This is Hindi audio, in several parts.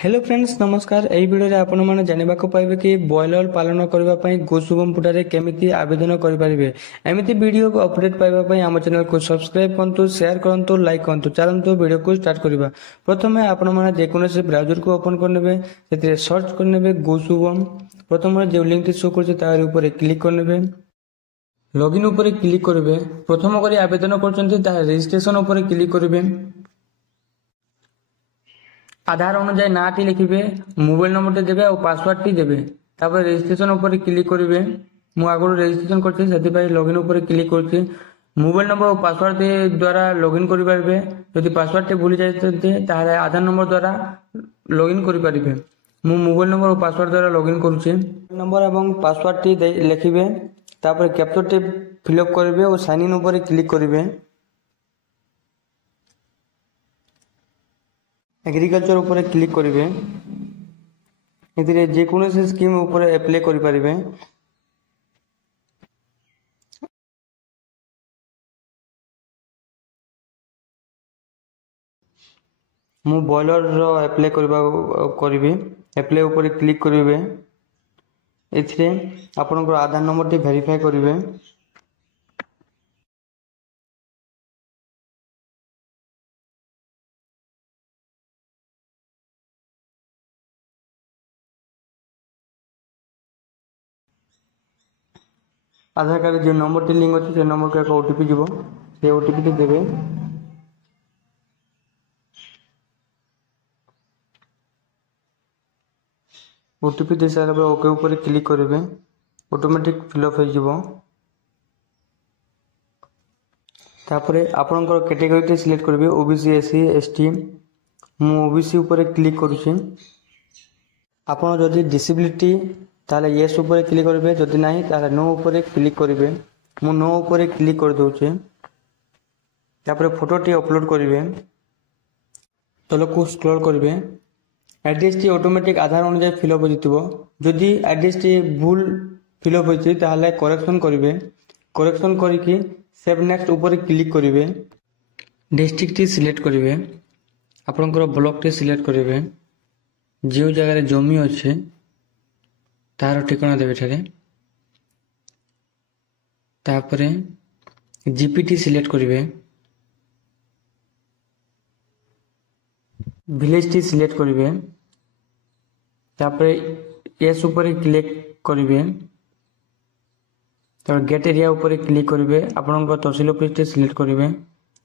हेलो फ्रेंड्स नमस्कार एई वीडियो रे आपण माने जानिबा को पाइबे कि बॉयलर पालन करबा पई गोसुगम पुटारे केमिति आवेदन करि परिबे। एमिति वीडियो को अपडेट पाइबा पई हम चैनल को सब्सक्राइब करंतु शेयर करंतु लाइक करंतु चलंतु वीडियो को स्टार्ट करबा। प्रथमे आपण माने जे कोनोसी ब्राउजर को ओपन करनेबे सेतिरे सर्च करनेबे गोसुगम। प्रथमे जे लिंक टी शो करछे तार ऊपर क्लिक करनेबे लॉगिन ऊपर क्लिक करबे। प्रथम करी आवेदन करछन्ती ता रजिस्ट्रेशन ऊपर क्लिक करबे। आधार अनुसार नाटी लिखिबे मोबाइल नंबर टे देबे और पासवर्ड टी देबे तापर रजिस्ट्रेशन ऊपर क्लिक करिवे। मु आगरो रजिस्ट्रेशन करछि सेति पई लॉगिन ऊपर क्लिक करछि। मोबाइल नंबर और पासवर्ड द्वारा लॉगिन करि पारबे। यदि पासवर्ड टे भूली जायते ताले आधार नंबर द्वारा लॉगिन करि पारिबे। मु मोबाइल नंबर और पासवर्ड द्वारा लॉगिन करूछि। नंबर एवं पासवर्ड टी लिखिबे तापर कैप्चर टे फिल अप करिवे और साइन इन ऊपर क्लिक करिवे। एग्रीकल्चर ऊपर क्लिक करिवे। इथिरे जे कोनोसी स्कीम ऊपर अप्लाई करि परिबे। मु बॉयलर रो अप्लाई करिवे। अप्लाई ऊपर क्लिक करिवे। इथिरे आपनकर आधार नंबर टी वेरीफाई करिवे। आधार कार्ड जो नंबर टी लिंक अछि से नंबर को एक ओटीपी जीवो से ओटीपी टी देबे। ओटीपी दे सारा पर ओके ऊपर क्लिक करिवे। ऑटोमेटिक फिल अप हो जीवो। तापरे आपनकर कैटेगरी टी सिलेक्ट करिवे ओबीसी एससी एसटी। मु ओबीसी ऊपर क्लिक करूछि। आपण जदि डिसेबिलिटी ताले यस ऊपर क्लिक करिवे जदि नाही ताले नो ऊपर क्लिक करिवे। मु नो ऊपर क्लिक कर दोछे। तापरे फोटो टी अपलोड करिवे। तलको स्क्रॉल करिवे। एड्रेस टी ऑटोमेटिक आधार अनुसार फिल अप होजितबो। जदि एड्रेस टी भूल फिल अप होइछि ताले करेक्शन करिवे। करेक्शन करिकि सेव नेक्स्ट ऊपर क्लिक करिवे। डिस्ट्रिक्ट टी सिलेक्ट करिवे। आपनकर ब्लॉक टी सिलेक्ट करिवे। जो जगह रे जमी अछि तार ठिकाना देबे ठरे। तापरे जीपीटी सिलेक्ट करिवे। विलेज टी सिलेक्ट करिवे। तापरे यस ऊपर क्लिक करिवे। तापर गेट एरिया ऊपर क्लिक करिवे। आपनकर तहसील ऑफिस टी सिलेक्ट करिवे।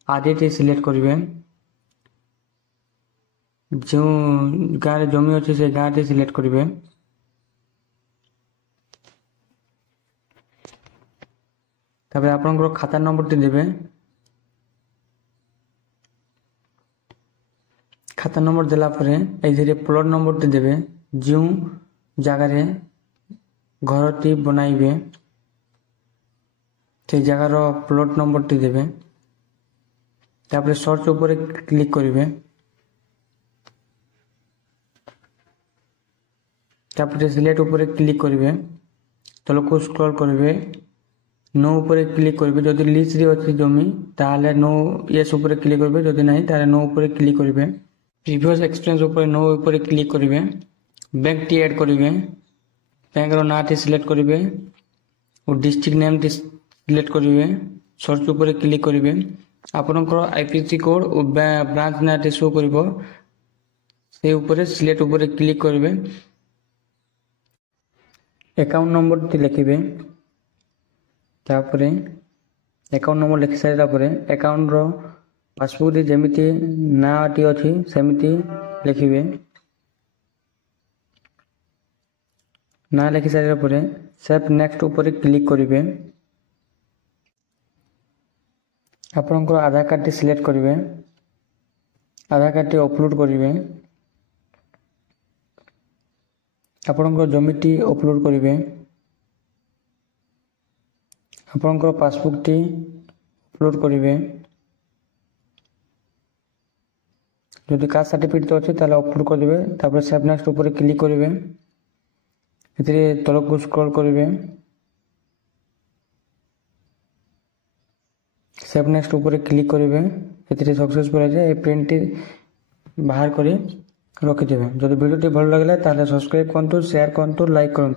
आरडी टी सिलेक्ट करिवे। जो गाँ रे जमी अछि से गाँ टी सिलेक्ट करिवे। तापर आपनकर खाता नंबर टी देबे। खाता नंबर देला परे एथिरे प्लॉट नंबर टी देबे। जो जगह रे घर टी बनाइबे से जगह रो प्लॉट नंबर टी देबे। तापर सर्च ऊपर क्लिक करिवे। तापर सिलेक्ट ऊपर क्लिक करिवे। तलको स्क्रॉल करिवे। नो ऊपर क्लिक करिवे। जदि लिस्ट रे अछि जमी ताले नो यस ऊपर क्लिक करिवे। जदि नाही ताले नो ऊपर क्लिक करिवे। प्रीवियस एक्सपीरियंस ऊपर नो ऊपर क्लिक करिवे। बैंक टी ऐड करिवे। बैंक रो नाम टी सिलेक्ट करिवे और डिस्ट्रिक्ट नेम टी सिलेक्ट करिवे। सर्च ऊपर क्लिक करिवे। आपनकर आईपीसी कोड और ब्रांच नाम टी शो करिवो से ऊपर सिलेक्ट ऊपर क्लिक करिवे। अकाउंट नंबर टी लिखिबे। तापरे अकाउंट नंबर लिखि साइरा परे अकाउंट रो पासबुक रे जेमिति नाटी अछि सेमिति लिखिबे। ना लिखि साइरा परे सेव नेक्स्ट ऊपर क्लिक करिवे। आपनकर आधार कार्ड टी सिलेक्ट करिवे। आधार कार्ड टी अपलोड करिवे। आपनकर जमी टी अपलोड करिवे। आपनकर पासबुक टी अपलोड करिवे। जदि कास्ट सर्टिफिकेट तो अछि ताले अपलोड करिवे। तापर सेव नेक्स्ट ऊपर क्लिक करिवे। एथिरे तलको स्क्रॉल करिवे। सेव नेक्स्ट ऊपर क्लिक करिवे। एथिरे सक्सेसफुल है जे प्रिंट बाहर करी ରଖିଥିବେ। ଯଦି ଭିଡ଼ିଓଟି ଭଲ ଲାଗିଲା ତାହେଲେ ସବସ୍କ୍ରାଇବ୍ କରନ୍ତୁ, ସେୟାର କରନ୍ତୁ, ଲାଇକ୍ କରନ୍ତୁ।